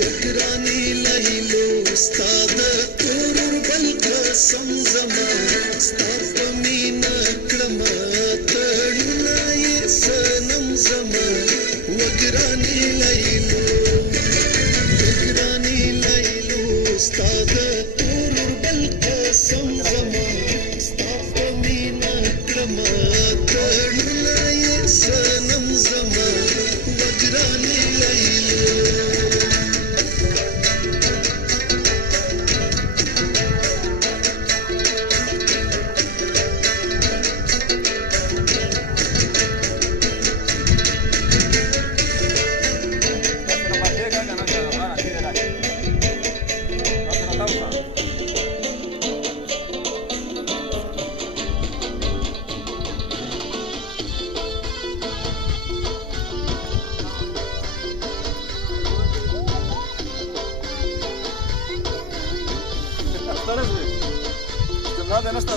وكراني ليلو استاد تورور بالقسم زمان استاد مينا كلمة تناي سنم زمان وكراني ليلو استاد تورور بالقسم زمان استاد مينا كلمة تناي سنم زمان وكراني ليلو ¿Estás? ¿No está